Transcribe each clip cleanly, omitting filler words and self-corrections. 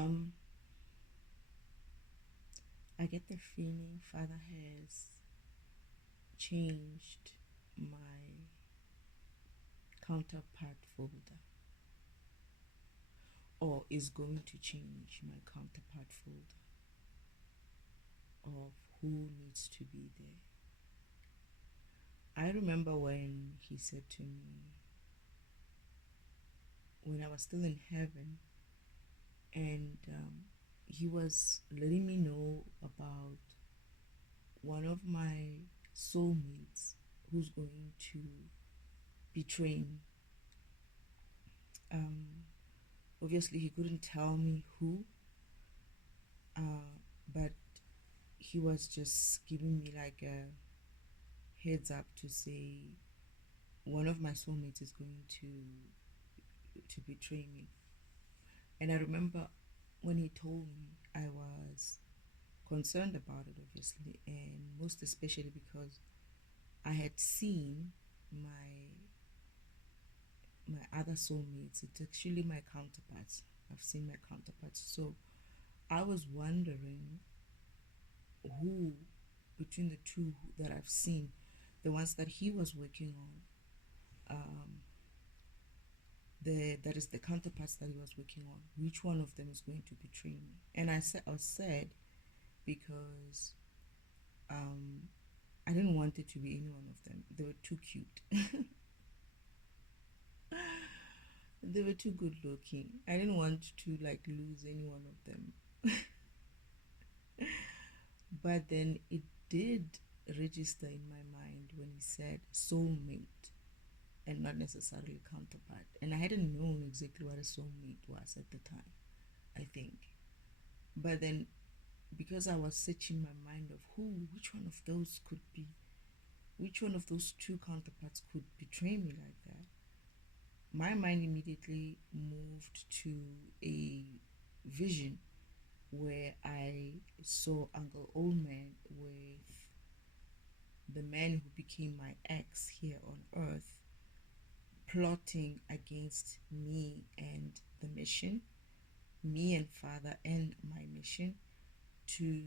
Um, I get the feeling Father has changed my counterpart folder, or is going to change my counterpart folder of who needs to be there. I remember when he said to me, when I was still in heaven, and he was letting me know about one of my soulmates who's going to betray me. Um, Obviously, he couldn't tell me who, but he was just giving me like a heads up to say one of my soulmates is going to betray me. And I remember when he told me, I was concerned about it, obviously, and most especially because I had seen my other soulmates. It's actually my counterparts. I've seen my counterparts. So I was wondering who between the two that I've seen, the ones that he was working on, that is the counterparts that he was working on, which one of them is going to betray me? And I was sad because I didn't want it to be any one of them. They were too cute. They were too good looking. I didn't want to like lose any one of them. But then it did register in my mind when he said soulmate and not necessarily counterpart. And I hadn't known exactly what a soulmate was at the time, I think. But then because I was searching my mind of which one of those could be, which one of those two counterparts could betray me like that, my mind immediately moved to a vision where I saw Uncle Oldman with the man who became my ex here on earth plotting against me and the mission, me and Father and my mission, to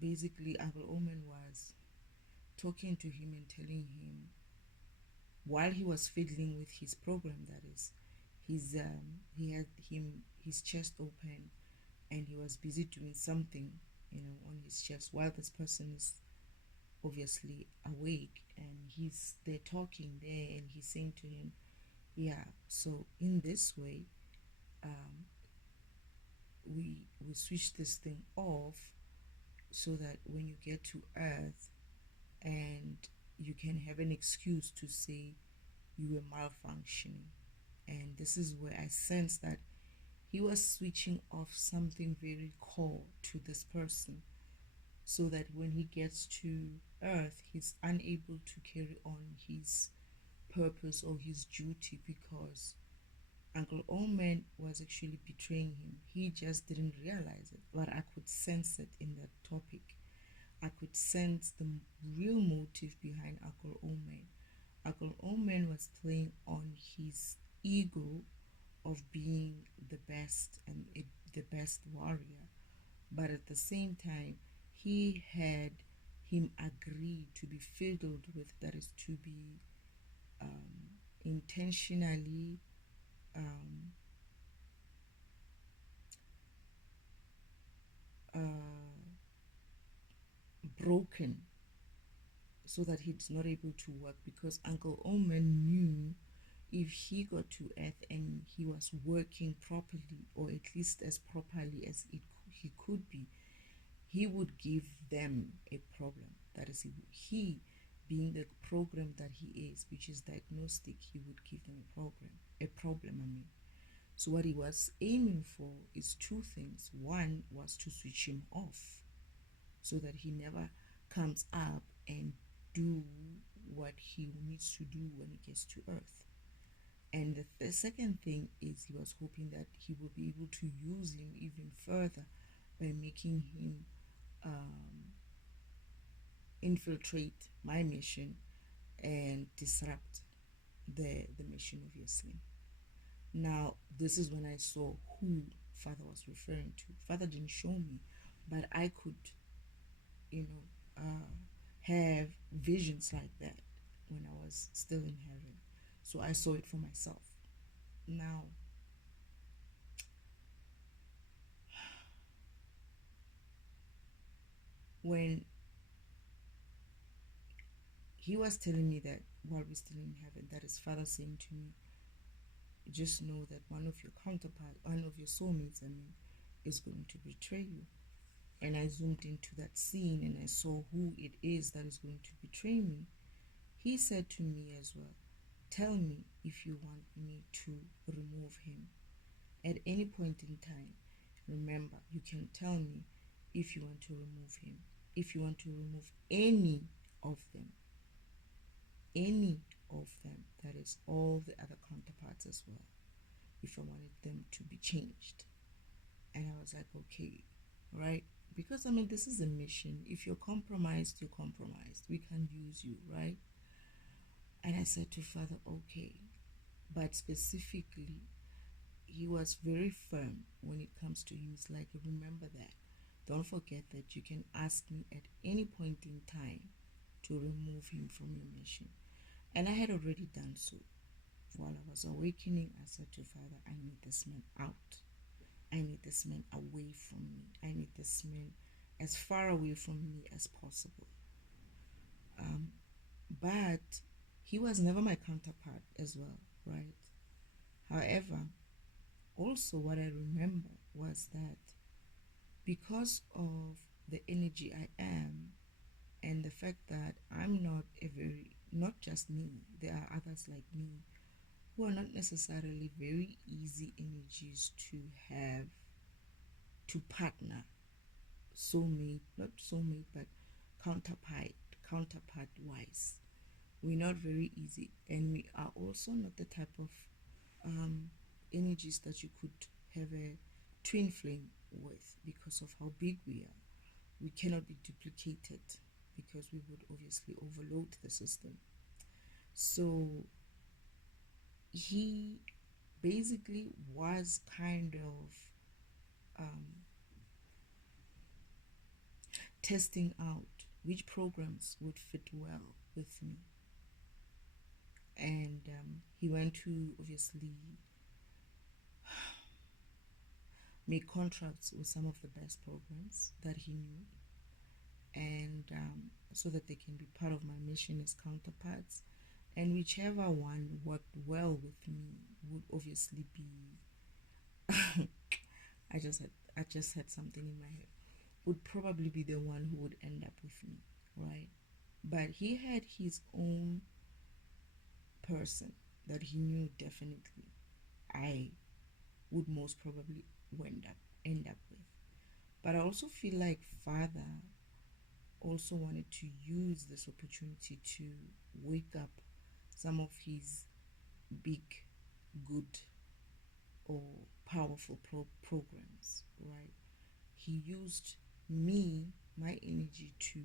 basically Uncle Oldman was talking to him and telling him while he was fiddling with his program, that is, he had his chest open and he was busy doing something, on his chest while this person is obviously awake, and they're talking there, and he's saying to him, yeah, so in this way, we switch this thing off so that when you get to earth and you can have an excuse to say you were malfunctioning. And this is where I sense that he was switching off something very core to this person so that when he gets to earth, he's unable to carry on his purpose or his duty because Uncle Oldman was actually betraying him. He just didn't realize it, but I could sense it in that topic. I could sense the real motive behind Uncle Oldman. Uncle Oldman was playing on his ego of being the best and the best warrior, but at the same time, he had him agree to be fiddled with, that is, to be intentionally broken so that he's not able to work, because Uncle Omen knew if he got to Earth and he was working properly, or at least as properly as he could be, he would give them a problem. That is, he being the program that he is, which is diagnostic, he would give them a problem, I mean. So what he was aiming for is two things. One was to switch him off so that he never comes up and do what he needs to do when he gets to Earth. And the second thing is he was hoping that he will be able to use him even further by making him infiltrate my mission and disrupt the mission, obviously. Now, this is when I saw who Father was referring to. Father didn't show me, but I could, you know, have visions like that when I was still in heaven. So I saw it for myself. Now, when he was telling me that while we're still in heaven, that his father saying to me, just know that one of your counterparts, one of your soulmates, is going to betray you. And I zoomed into that scene and I saw who it is that is going to betray me. He said to me as well, tell me if you want me to remove him. At any point in time, remember, you can tell me if you want to remove him. If you want to remove any of them, any of them, that is all the other counterparts as well, if I wanted them to be changed. And I was like, okay, right? Because this is a mission. If you're compromised, you're compromised. We can use you, right? And I said to Father, okay. But specifically, he was very firm when it comes to you. It's like, remember that. Don't forget that you can ask me at any point in time to remove him from your mission. And I had already done so. While I was awakening, I said to Father, I need this man out. I need this man away from me. I need this man as far away from me as possible. But he was never my counterpart as well, right? However, also what I remember was that because of the energy I am and the fact that I'm not just me, there are others like me who are not necessarily very easy energies to have, to partner, soulmate, not soulmate, but counterpart wise. We're not very easy, and we are also not the type of energies that you could have a twin flame with because of how big we are. We cannot be duplicated because we would obviously overload the system. So he basically was kind of testing out which programs would fit well with me. And he went to obviously make contracts with some of the best programs that he knew, and so that they can be part of my mission as counterparts. And whichever one worked well with me would obviously be I just had something in my head, would probably be the one who would end up with me, right? But he had his own person that he knew definitely I would most probably end up with. But I also feel like Father also wanted to use this opportunity to wake up some of his big, good, or powerful programs, right? He used me, my energy, to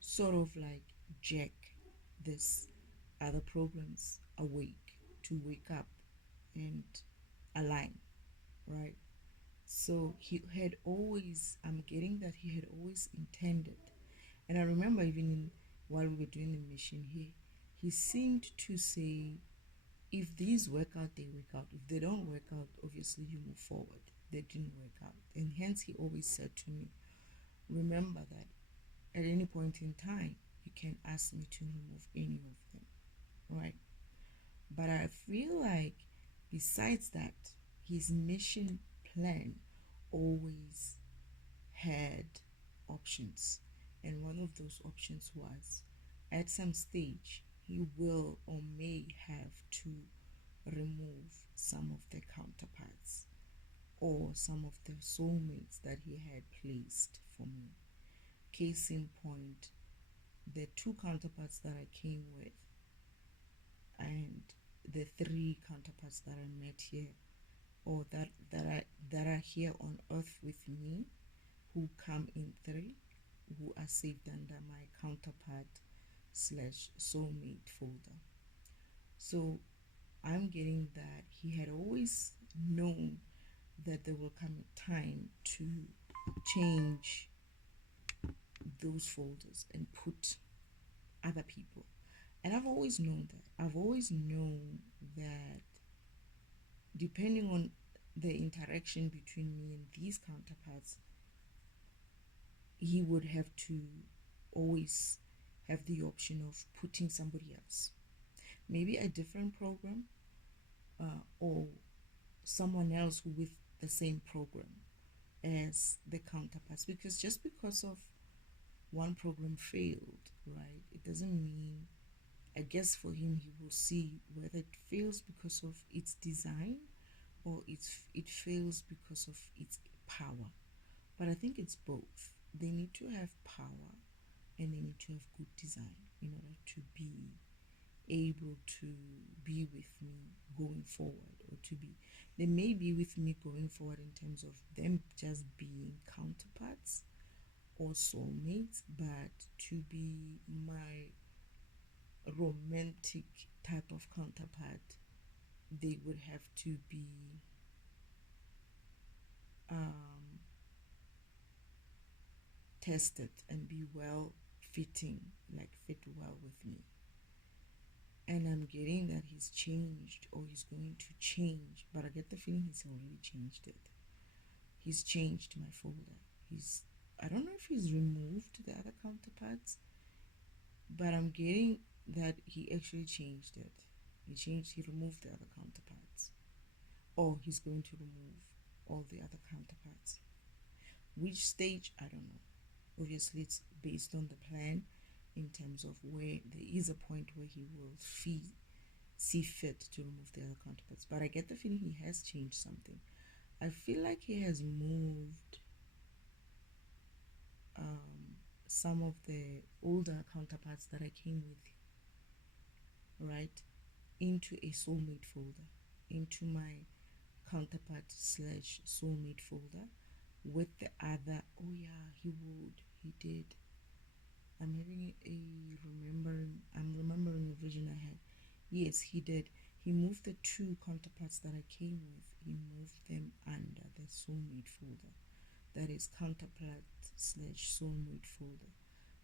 sort of like jack this other programs awake, to wake up and align, right? So he had always, I'm getting that he had always intended. And I remember even while we were doing the mission, he seemed to say, if these work out, they work out. If they don't work out, obviously you move forward. They didn't work out. And hence he always said to me, remember that at any point in time, you can ask me to remove any of them, right? But I feel like besides that, his mission plan always had options. And one of those options was at some stage, he will or may have to remove some of the counterparts or some of the soulmates that he had placed for me. Case in point, the two counterparts that I came with and the three counterparts that I met here, or that are here on earth with me, who come in three, who are saved under my counterpart slash soulmate folder. So I'm getting that he had always known that there will come a time to change those folders and put other people. And I've always known that. I've always known that depending on the interaction between me and these counterparts, he would have to always have the option of putting somebody else, maybe a different program, or someone else with the same program as the counterparts. Because just because of one program failed, right, it doesn't mean, I guess for him, he will see whether it fails because of its design or it fails because of its power. But I think it's both. They need to have power and they need to have good design in order to be able to be with me going forward, or to be, they may be with me going forward in terms of them just being counterparts or soulmates, but to be my romantic type of counterpart, they would have to be tested and be well fitting, like fit well with me. And I'm getting that he's changed, or he's going to change, but I get the feeling he's already changed it. He's changed my folder. I don't know if he's removed the other counterparts, but I'm getting that he actually changed it. He removed the other counterparts. Or he's going to remove all the other counterparts. Which stage, I don't know. Obviously, it's based on the plan in terms of where there is a point where he will see fit to remove the other counterparts. But I get the feeling he has changed something. I feel like he has moved some of the older counterparts that I came with, right, into a soulmate folder, into my counterpart slash soulmate folder with the other. Oh yeah, he did. I'm remembering a vision I had. Yes, he did. He moved the two counterparts that I came with, he moved them under the soulmate folder. That is counterpart slash soulmate folder.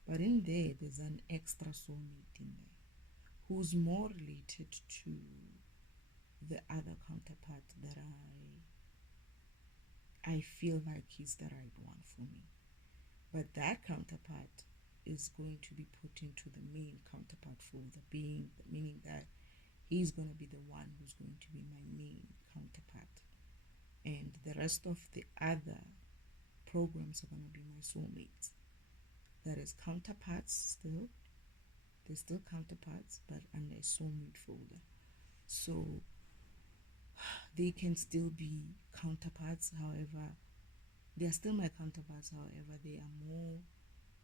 But in there's an extra soulmate in there who's more related to the other counterpart that I feel like he's the right one for me. But that counterpart is going to be put into the main counterpart folder, meaning that he's going to be the one who's going to be my main counterpart. And the rest of the other programs are going to be my soulmates. That is counterparts still. They're still counterparts, but under a soulmate folder. So they can still be counterparts, however, they are still my counterparts, however, they are more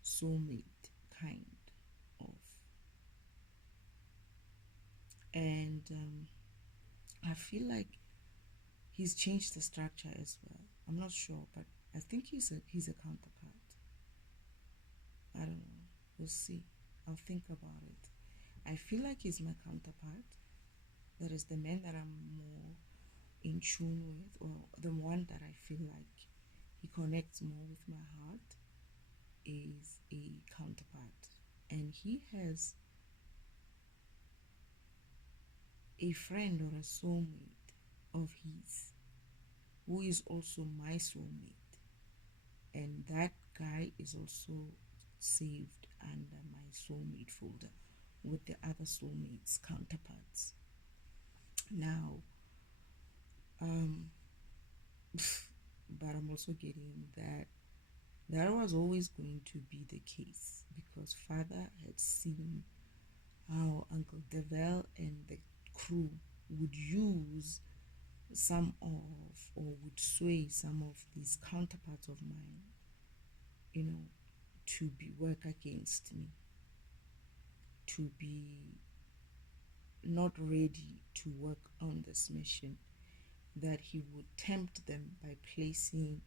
soulmate kind of. And I feel like he's changed the structure as well. I'm not sure, but I think he's a counterpart. I don't know. We'll see. I'll think about it. I feel like he's my counterpart. That is the man that I'm more in tune with, or the one that I feel like he connects more with my heart, is a counterpart. And he has a friend or a soulmate of his who is also my soulmate. And that guy is also saved under my soulmate folder with the other soulmates counterparts. Now, but I'm also getting that was always going to be the case, because father had seen how Uncle Devel and the crew would use some of, or would sway some of these counterparts of mine, to work against me, to be not ready to work on this mission, that he would tempt them by placing,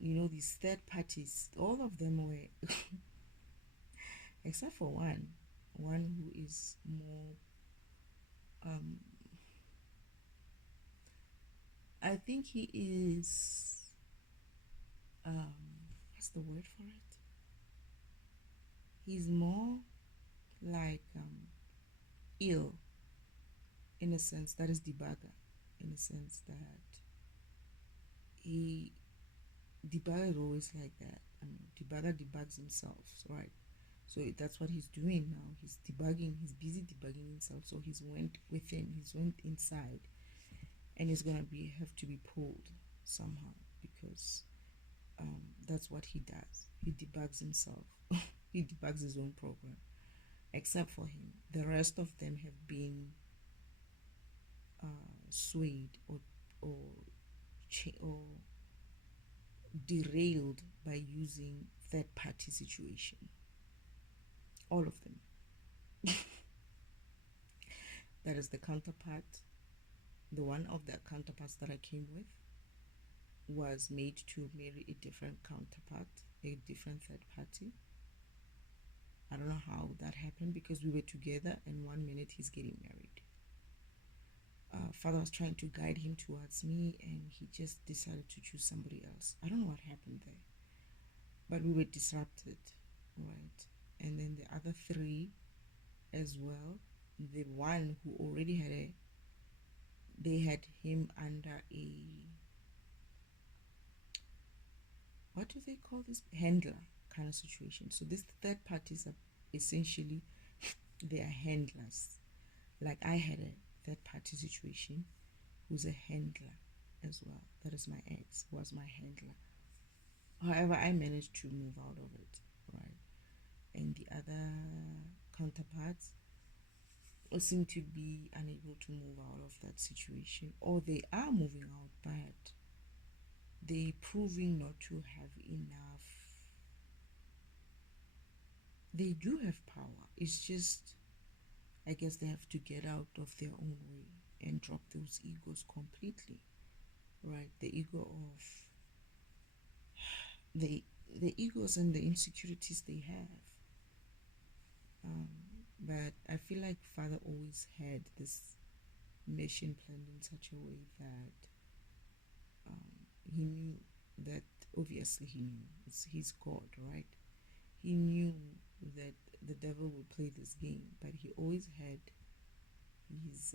these third parties. All of them were, except for one who is more I think he is, what's the word for it? He's more like ill, in a sense. That is debugger, in a sense that he debugger is always like that. I mean, debugger debugs himself, right? So that's what he's doing now. He's debugging. He's busy debugging himself. So he's went within. He's went inside, and he's gonna be have to be pulled somehow because that's what he does. He debugs himself. He debugs his own program. Except for him, the rest of them have been swayed or or derailed by using third party situation. All of them. That is the counterpart. The one of the counterparts that I came with was made to marry a different counterpart, a different third party. I don't know how that happened because we were together and 1 minute he's getting married. Father was trying to guide him towards me and he just decided to choose somebody else. I don't know what happened there, but we were disrupted, right? And then the other three as well. The one who already had they had him under a, what do they call this, handler kind of situation. So these third parties are essentially they are handlers. Like I had a third party situation who's a handler as well. That is my ex, was my handler. However, I managed to move out of it, right? And the other counterparts seem to be unable to move out of that situation, or they are moving out, but they proving not to have enough. They do have power. It's just, I guess they have to get out of their own way and drop those egos completely, right? The ego of the egos and the insecurities they have. But I feel like Father always had this mission planned in such a way that he knew that, obviously he knew he's God, right? He knew that the devil would play this game, but he always had his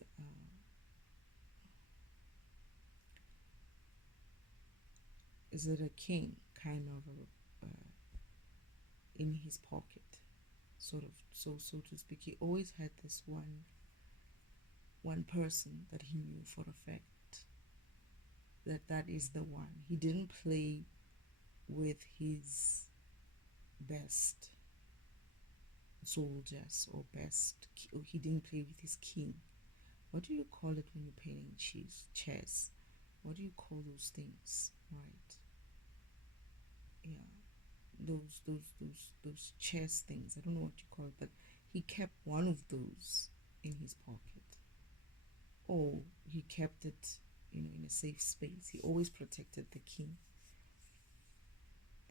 is it a king kind of in his pocket, sort of, so to speak. He always had this one person that he knew for a fact that is the one. He didn't play with his best soldiers or best, or he didn't play with his king. What do you call it when you're playing chess? What do you call those things, right? Yeah, those chess things. I don't know what you call it, but he kept one of those in his pocket, or he kept it, in a safe space. He always protected the king,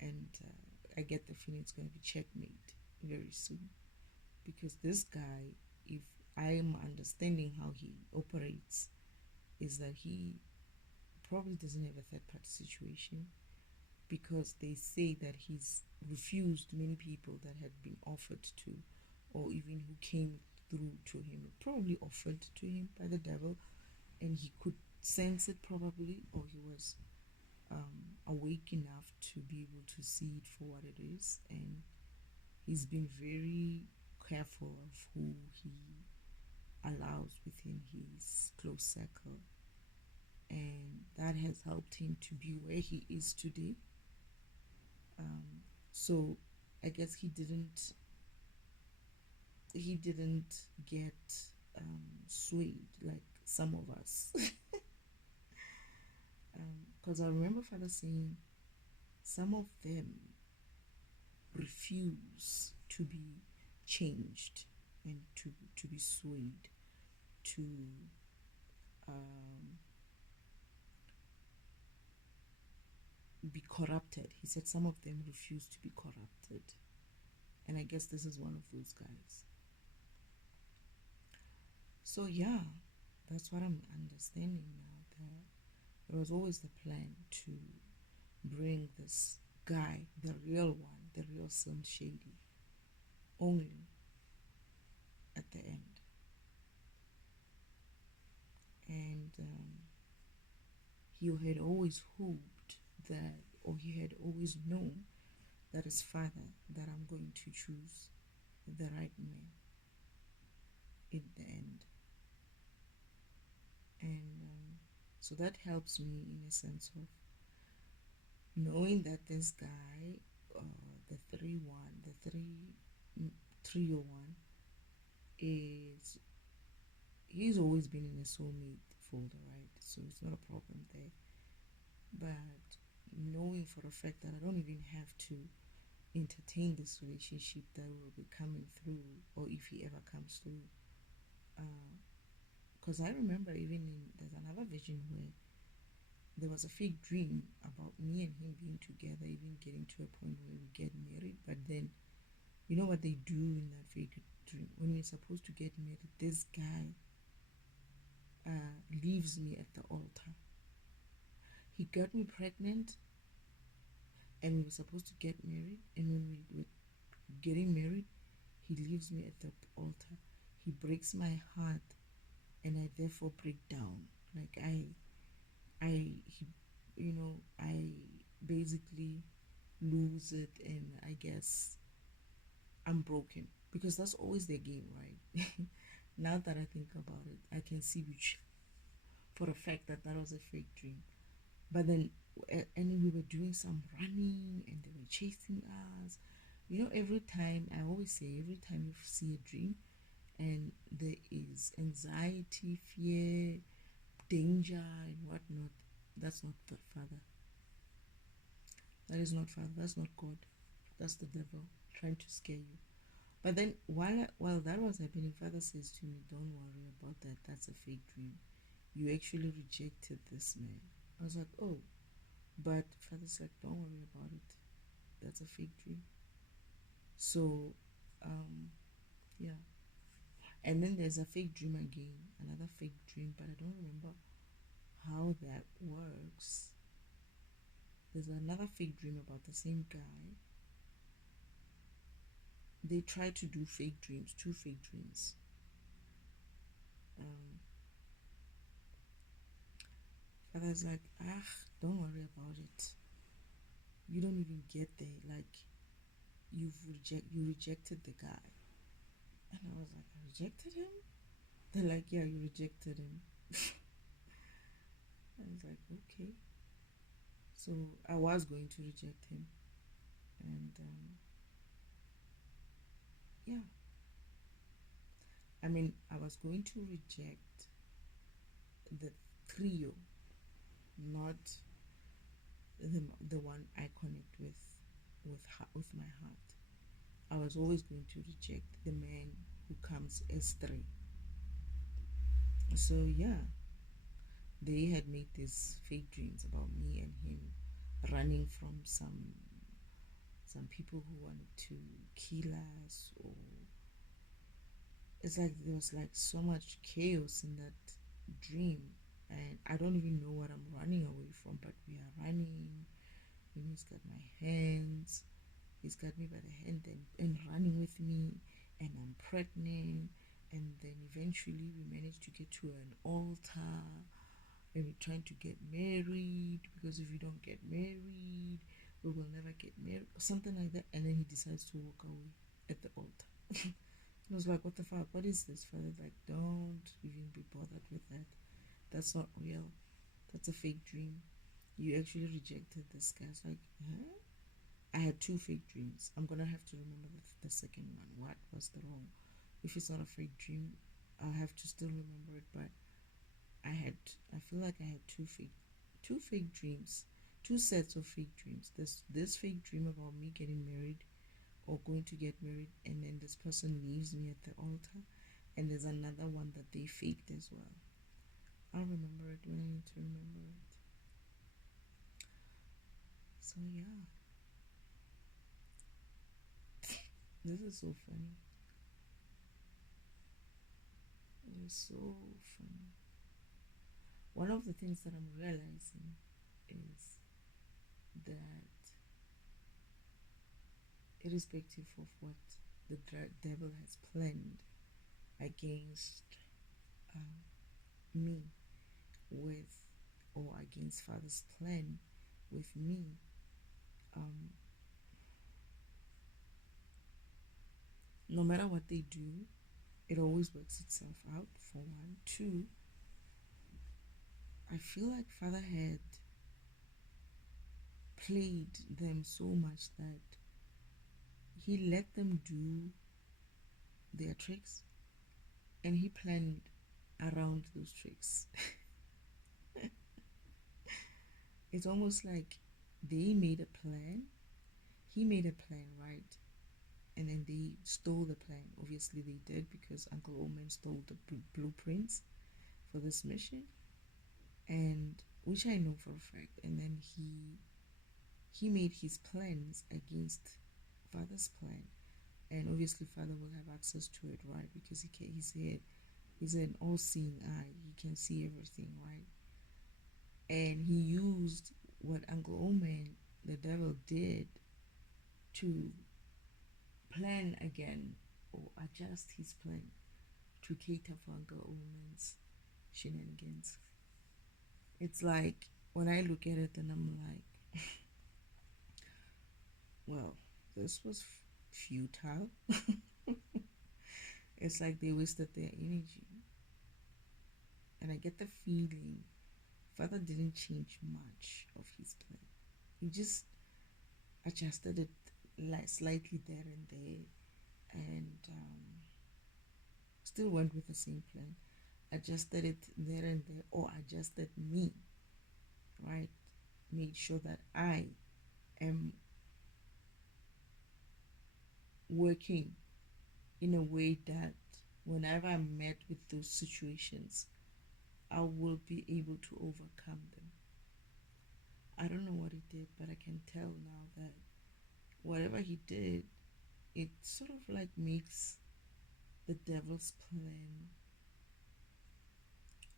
and I get the feeling it's going to be checkmate very soon, because this guy, if I am understanding how he operates, is that he probably doesn't have a third party situation, because they say that he's refused many people that had been offered to, or even who came through to him, probably offered to him by the devil, and he could sense it probably, or he was awake enough to be able to see it for what it is, and he's been very careful of who he allows within his close circle, and that has helped him to be where he is today. So I guess he didn't get swayed like some of us, because I remember Father saying some of them refuse to be changed and to be swayed, to be corrupted. He said some of them refuse to be corrupted, and I guess this is one of those guys. So yeah, that's what I'm understanding now, that it was always the plan to bring this guy, the real one, the real Slim Shady, only at the end. And he had always hoped that, or he had always known that his father, that I'm going to choose the right man in the end. And so that helps me in a sense of knowing that this guy, the 3-1, the 301, is he's always been in a soulmate folder, right? So it's not a problem there. But knowing for a fact that I don't even have to entertain this relationship that will be coming through, or if he ever comes through. Because I remember even there's another vision where there was a fake dream about me and him being together, even getting to a point where we get married. But then, you know what they do in that fake dream? When we're supposed to get married, this guy leaves me at the altar. He got me pregnant, and we were supposed to get married. And when we were getting married, he leaves me at the altar. He breaks my heart, and I therefore break down. Like I basically lose it, and I guess I'm broken, because that's always the game, right? Now that I think about it, I can see which for a fact that that was a fake dream. But then, and we were doing some running, and they were chasing us. Every time, I always say, every time you see a dream and there is anxiety, fear, danger, and whatnot, that's not the Father. That is not Father. That's not God. That's the devil trying to scare you. But then, while that was happening, Father says to me, "Don't worry about that. That's a fake dream. You actually rejected this man." I was like, "Oh," but Father's like, "Don't worry about it. That's a fake dream." So, yeah. And then there's a fake dream again, another fake dream, but I don't remember how that works. There's another fake dream about the same guy. They try to do fake dreams, 2 fake dreams. Father's like, don't worry about it. You don't even get there. Like, you rejected the guy. And I was like, I rejected him? They're like, yeah, you rejected him. I was like, okay. So I was going to reject him. And yeah. I mean, I was going to reject the trio, not the one I connect with my heart. I was always going to reject the man who comes as 3. So yeah, they had made these fake dreams about me and him running from some people who wanted to kill us, or it's like there was like so much chaos in that dream, and I don't even know what I'm running away from, but we are running, and he's got my hands, he's got me by the hand, and running with me, and I'm pregnant. And then eventually we managed to get to an altar, and we're trying to get married, because if we don't get married, we will never get married, or something like that. And then he decides to walk away at the altar. I was like, what the fuck? What is this? Father's like, don't even be bothered with that. That's not real. That's a fake dream. You actually rejected this guy. It's like, huh? I had 2 fake dreams. I'm gonna have to remember the second one. What was the wrong? If it's not a fake dream, I'll have to still remember it. But I feel like I had two fake dreams, 2 sets of fake dreams. This fake dream about me getting married, or going to get married, and then this person leaves me at the altar, and there's another one that they faked as well. I'll remember it when I need to remember it. So yeah, this is so funny. It is so funny. one of the things that I'm realizing is that irrespective of what the devil has planned against um, me with, or against Father's plan with me, um, no matter what they do, it always works itself out, for one. Two, I feel like Father had played them so much that he let them do their tricks and he planned around those tricks. It's almost like they made a plan, he made a plan, right? And then they stole the plan. Obviously, they did because Uncle Omen stole the blueprints for this mission, and which I know for a fact. And then he made his plans against Father's plan, and obviously Father will have access to it, right? Because he's an all-seeing eye. He can see everything, right? And he used what Uncle Omen, the devil, did to plan again or adjust his plan to cater for Uncle Omen's shenanigans. It's like when I look at it, and I'm like, well, this was futile. It's like they wasted their energy. And I get the feeling Father didn't change much of his plan. He just adjusted it like slightly there and there, and still went with the same plan. Adjusted it there and there, or adjusted me, right? Made sure that I am working in a way that whenever I'm met with those situations, I will be able to overcome them. I don't know what he did, but I can tell now that whatever he did, it sort of like makes the devil's plan.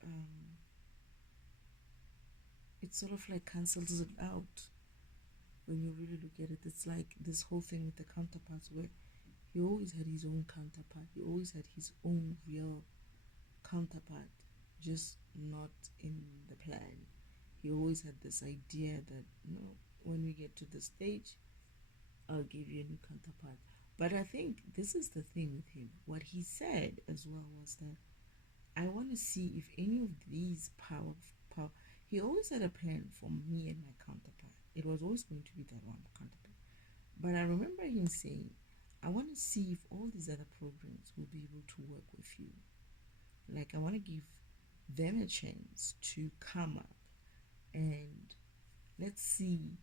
Um, it sort of like cancels it out when you really look at it. It's like this whole thing with the counterparts, where he always had his own counterpart. He always had his own real counterpart, just not in the plan. He always had this idea that, when we get to the stage, I'll give you a new counterpart. But I think this is the thing with him. What he said as well was that I want to see if any of these power. He always had a plan for me and my counterpart. It was always going to be that one counterpart. But I remember him saying, I want to see if all these other programs will be able to work with you. Like, I want to give them a chance to come up, and let's see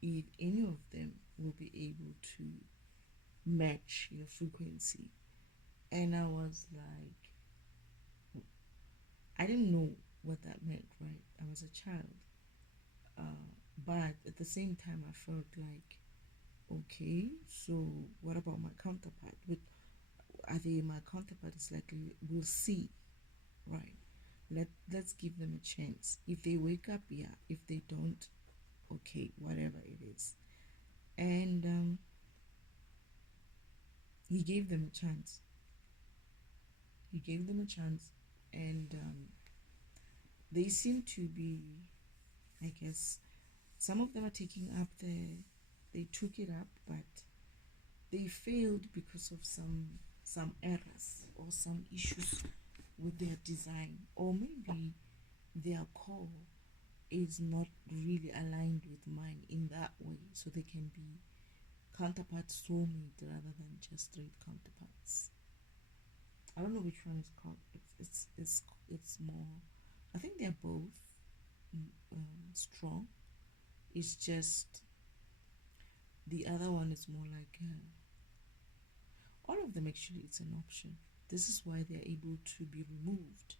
if any of them will be able to match your frequency. And I was like, I didn't know what that meant, right? I was a child. But at the same time, I felt like, okay, so what about my counterpart? Are they my counterpart? It's like, we'll see, right? Let's give them a chance. If they wake up, yeah. If they don't, okay, whatever it is. And he gave them a chance. He gave them a chance, and they seem to be, I guess, some of them are taking up they took it up, but they failed because of some errors or some issues with their design, or maybe their core is not really aligned with mine in that way, so they can be counterparts soulmate rather than just straight counterparts. I don't know which one is called. It's more. I think they're both strong. It's just the other one is more like all of them. Actually, it's an option. This is why they're able to be removed,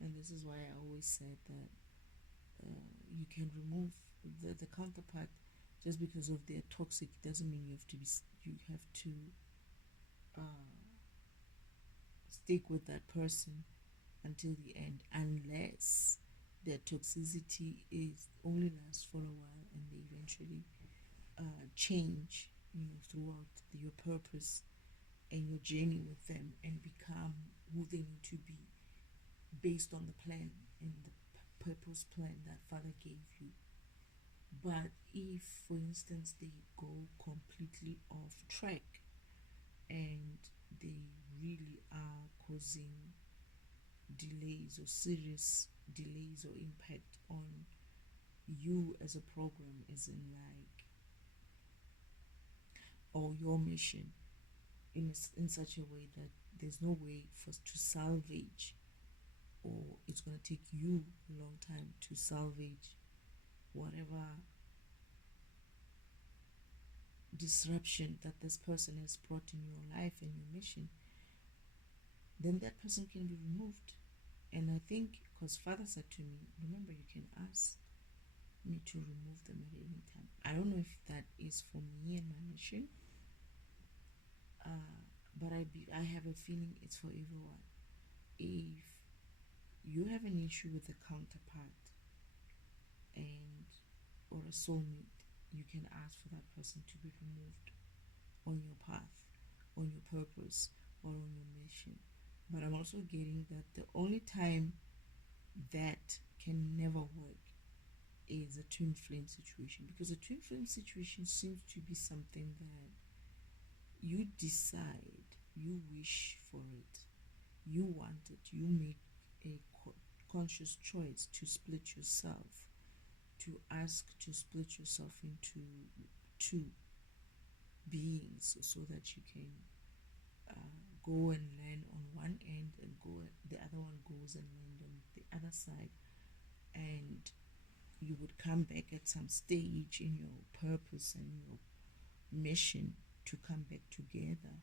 and this is why I always said that you can remove the counterpart just because of their toxic. Doesn't mean you have to stick with that person until the end, unless their toxicity is only lasts for a while, and they eventually change, throughout your purpose and your journey with them, and become who they need to be based on the plan and the purpose plan that Father gave you. But if, for instance, they go completely off track and they really are causing delays or serious delays or impact on you as a program, as in like, or your mission, in such a way that there's no way for us to salvage, or it's going to take you a long time to salvage whatever disruption that this person has brought in your life and your mission, then that person can be removed. And I think, because Father said to me, remember, you can ask me to remove them at any time. I don't know if that is for me and my mission, but I have a feeling it's for everyone. If you have an issue with a counterpart and or a soulmate, you can ask for that person to be removed on your path, on your purpose, or on your mission. But I'm also getting that the only time that can never work is a twin flame situation, because a twin flame situation seems to be something that you decide, you wish for it, you want it, you make a conscious choice to split yourself, to ask to split yourself into two beings, so that you can go and land on one end, and the other one goes and land on the other side, and you would come back at some stage in your purpose and your mission to come back together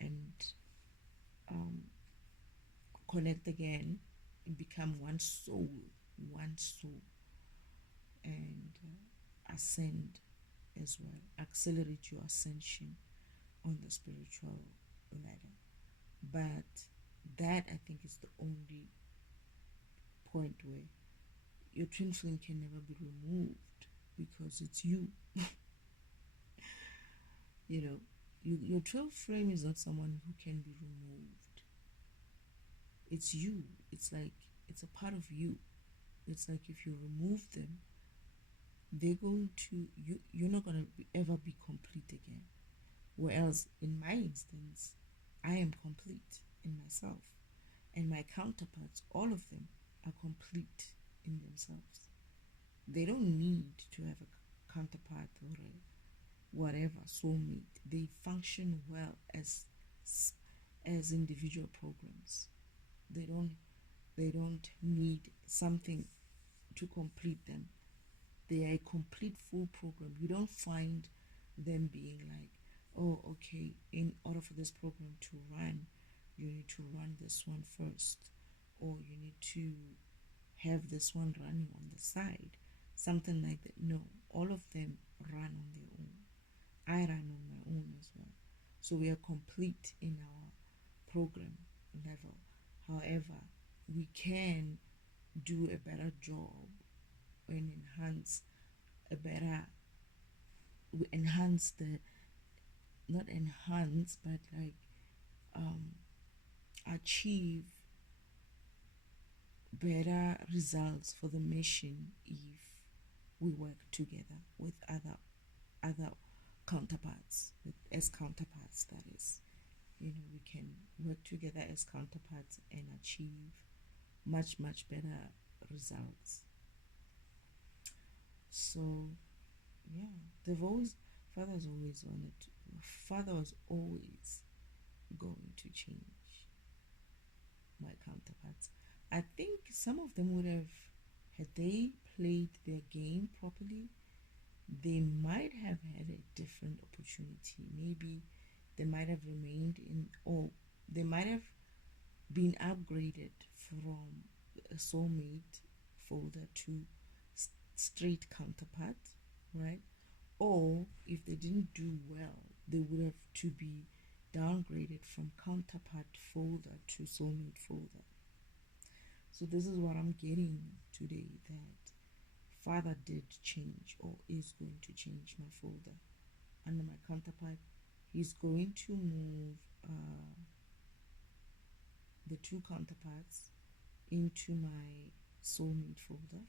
and connect again and become one soul, and ascend as well, accelerate your ascension on the spiritual ladder. But that, I think, is the only point where your twin flame can never be removed, because it's you. Your twin flame is not someone who can be removed. It's you. It's like, it's a part of you. It's like, if you remove them, they're going to, you're not going to ever be complete again. Whereas in my instance, I am complete in myself, and my counterparts, all of them, are complete in themselves. They don't need to have a counterpart or a whatever soulmate. They function well as individual programs. They don't need something to complete them. They are a complete full program. You don't find them being like, oh, okay, in order for this program to run, you need to run this one first, or you need to have this one running on the side, something like that. No, all of them run on their own. I run on my own as well. So we are complete in our program level. However, we can do a better job and enhance the, not enhance, but like achieve better results for the mission if we work together with other counterparts, as counterparts, that is. We can work together as counterparts and achieve much better results. So yeah, Father's always wanted to, Father was always going to change my counterparts. I think some of them would have, had they played their game properly, they might have had a different opportunity. Maybe they might have remained in, or they might have been upgraded from a soulmate folder to straight counterpart, right? Or if they didn't do well, they would have to be downgraded from counterpart folder to soulmate folder. So this is what I'm getting today, that Father did change or is going to change my folder. Under my counterpart, he's going to move the two counterparts into my soulmate folder,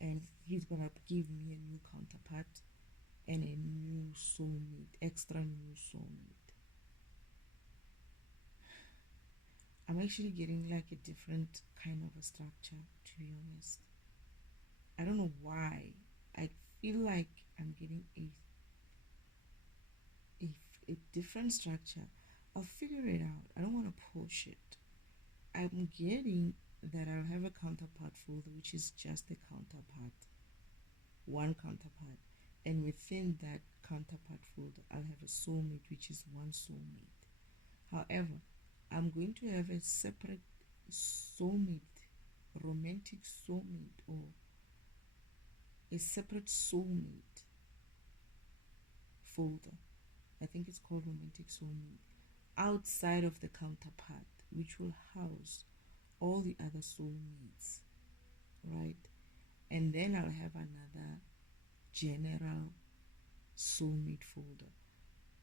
and he's gonna give me a new counterpart and a new soulmate, extra new soulmate. I'm actually getting like a different kind of a structure, to be honest. I don't know why. I feel like I'm getting a, a different structure. I'll figure it out. I don't want to push it. I'm getting that I'll have a counterpart folder, which is just a counterpart, one counterpart. And within that counterpart folder, I'll have a soulmate, which is one soulmate. However, I'm going to have a separate soulmate, romantic soulmate, or a separate soulmate folder. I think it's called romantic soulmate, outside of the counterpart, which will house all the other soulmates, right? And then I'll have another general soulmate folder,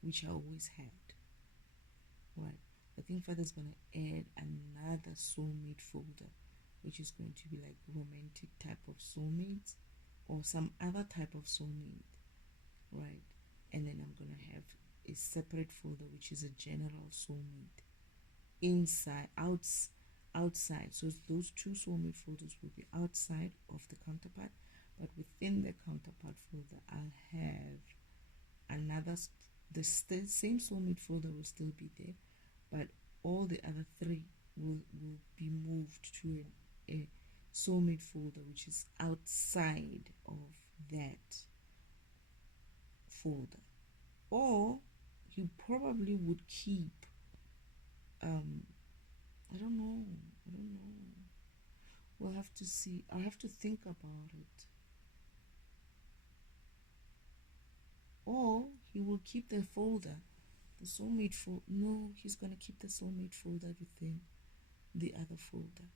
which I always had, right? I think Father's gonna add another soulmate folder, which is going to be like romantic type of soulmates or some other type of soulmate, right? And then I'm gonna have a separate folder, which is a general soulmate outside. So those two soulmate folders will be outside of the counterpart, but within the counterpart folder, I'll have another. The same soulmate folder will still be there, but all the other three will be moved to a soulmate folder, which is outside of that folder. Or you probably would keep I don't know. I don't know. We'll have to see. I'll have to think about it. Or he will keep the folder, the soulmate folder. No, he's gonna keep the soulmate folder within the other folder.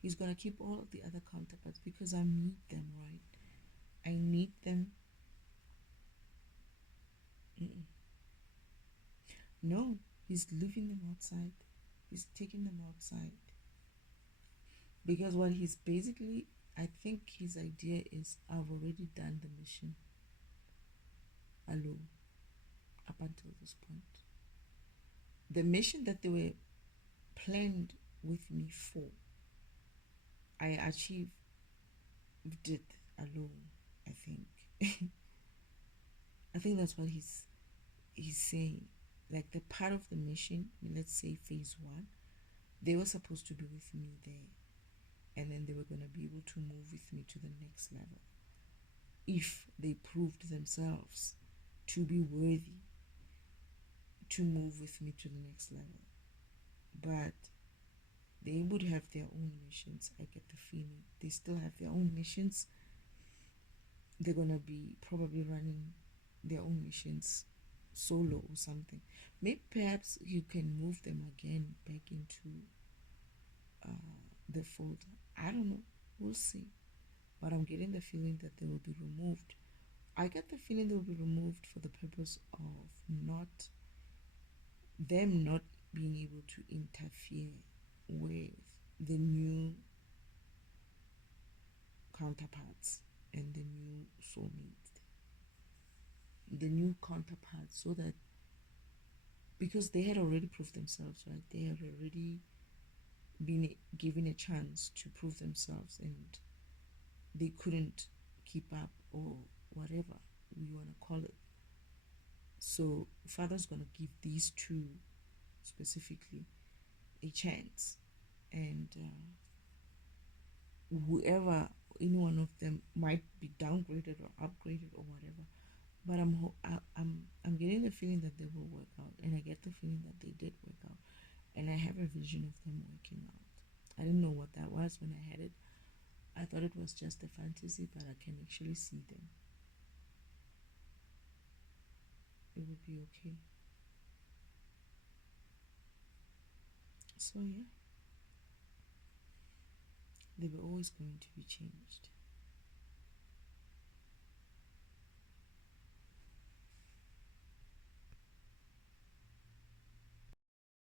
He's gonna keep all of the other counterparts because I need them, right? I need them. Mm-mm. No, he's leaving them outside. He's taking them outside. Because what he's basically, I think his idea is, I've already done the mission alone up until this point. The mission that they were planned with me for, I achieved it alone, I think. I think that's what he's saying. Like the part of the mission, let's say phase 1, they were supposed to be with me there, and then they were going to be able to move with me to the next level if they proved themselves to be worthy to move with me to the next level. But they would have their own missions. I get the feeling they still have their own missions. They're going to be probably running their own missions solo or something. Maybe perhaps you can move them again back into the folder. I don't know. We'll see. But I'm getting the feeling that they will be removed. I get the feeling they will be removed for the purpose of not being able to interfere with the new counterparts and the new soulmate, the new counterparts, so that because they had already proved themselves, right? They had already been given a chance to prove themselves, and they couldn't keep up, or whatever we want to call it. So Father's going to give these two specifically a chance, and whoever, any one of them might be downgraded or upgraded or whatever, but I'm getting the feeling that they will work out, and I get the feeling that they did work out, and I have a vision of them working out. I didn't know what that was when I had it. I thought it was just a fantasy, but I can actually see them. It will be okay. So yeah, they were always going to be changed.